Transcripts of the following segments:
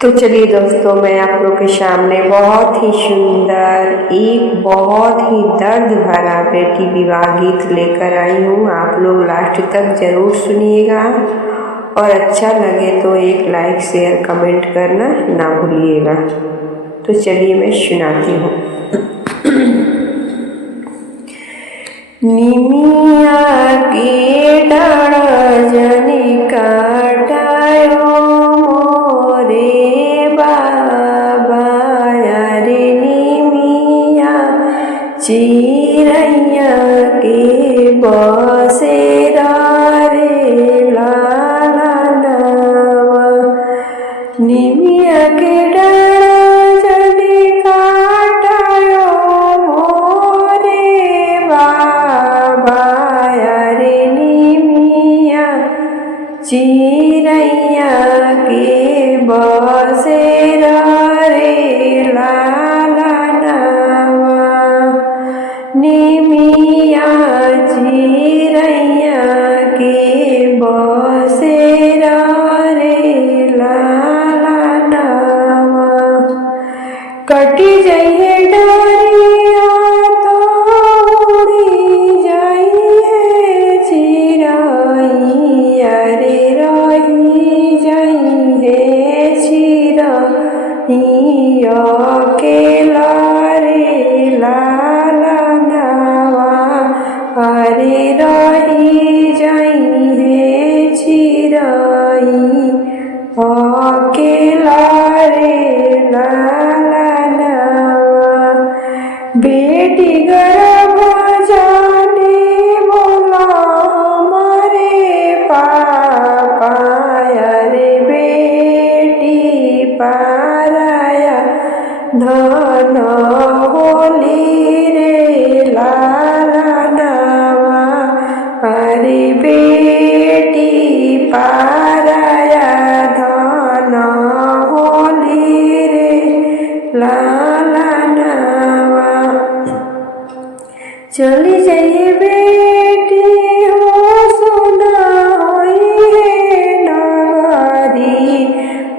तो चलिए दोस्तों, मैं आप लोग के सामने बहुत ही सुंदर एक बहुत ही दर्द भरा बेटी विवाह गीत लेकर आई हूँ। आप लोग लास्ट तक ज़रूर सुनिएगा और अच्छा लगे तो एक लाइक शेयर कमेंट करना ना भूलिएगा। तो चलिए मैं सुनाती हूँ। निमिया के डाढ़ा जनी काटायो मोरे बाबा, रे निमिया चिरैया के बसेरा रे लाला नवा। निमिया के डाढ़ा जनी काटायो मोरे बाबा, रे निमिया चिरैया के बसेरा रे लाला नवा। निमिया चिरैया के बसेरा रे लाला नवा। कटी जइहे डरिया तो उड़ी जइहे चिरैया रे, रही जइहे चिरैया अकेला रे लाला नवा। अरे रही जइहे चिरैया अकेला रे लाला नवा। बेटी गर्भ जाने बोला हमारे पापा, रे बेटी पाराया धन होली रे लाला नवा। अरे बेटी पाराया धन होली रे लाला नवा। चली जाइए बेटी हो सुना होई है नारी,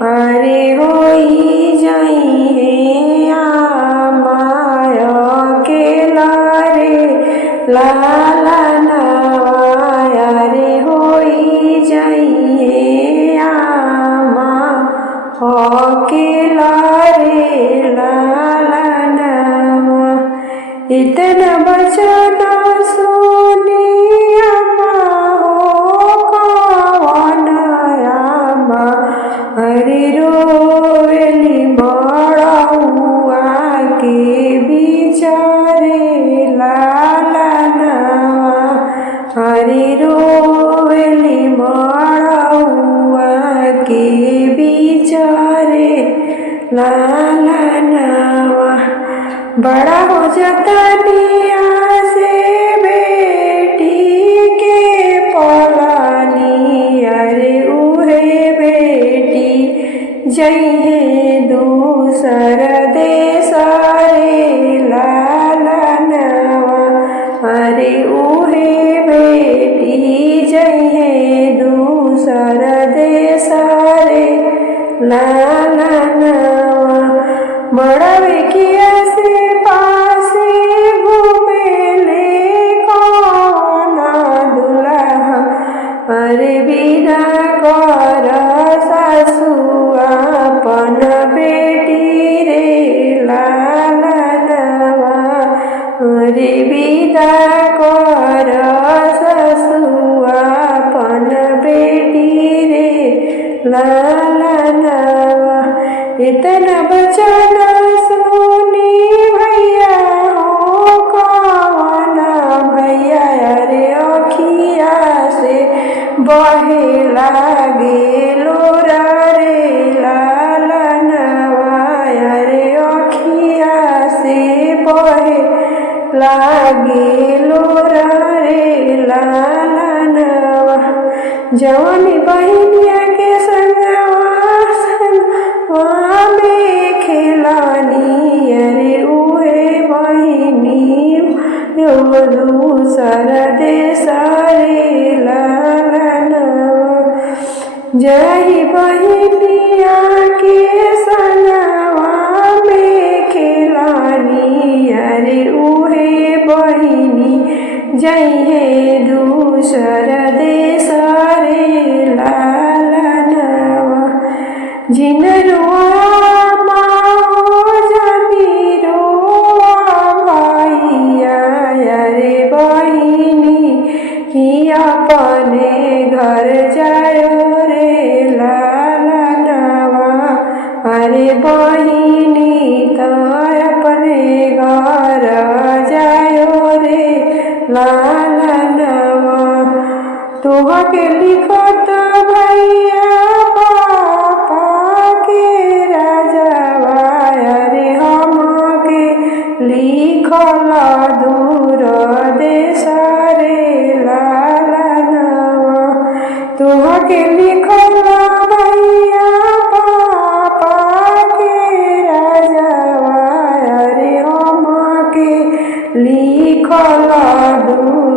अरे होई जाइए माया अकेला रे लाला नवा। अरे होई जाइए अकेला रे लाला नवा। इतना बचना सुनिया हो कवन आमा, अरे रोवेली बड़ा हुआ के बिचारे लाला नवा। अरे रोवेली बड़ा हुआ के बिचारे लाला नवा। बड़ा हो जाता निया से बेटी के पलानी, अरे उहे बेटी जइहे दूसर देश रे लाला नवा। अरे उहे बेटी जइहे दूसर देश रे लाला नवा। बड़ावे किया से पासे घूमे ले कौना दुल्हा, अरे विदा कर सासु अपन बेटी रे लाला नवा। अरे विदा कर सासु अपन बेटी रे लाला नवा। इतना बचना सुनी भैया हो कवन भैया, रे अखिया से बहे लागे लोरा रे लाला नवा। रे अखिया से बहे लागे लोरा रे लाला नवा। जवानी बहिनिया के संगवा में खेलानी, अरे उहे बहिनी दूसर देश रे लाला नवा। जही बहिनिया के जिन रोआ माओ जनी रोआ भैया अरे बहिनी कि अपने घर जायो रे लाला नवा अरे बहिनी तो अपने घर जायो रे लाला नवा तोहा के लिखत भैया पापा के राजवा अरे हम के लिखल दूर देश रे लाला नवा तोहा के लिखल भैया पापा के राजवा अरे हम के लिखल दूर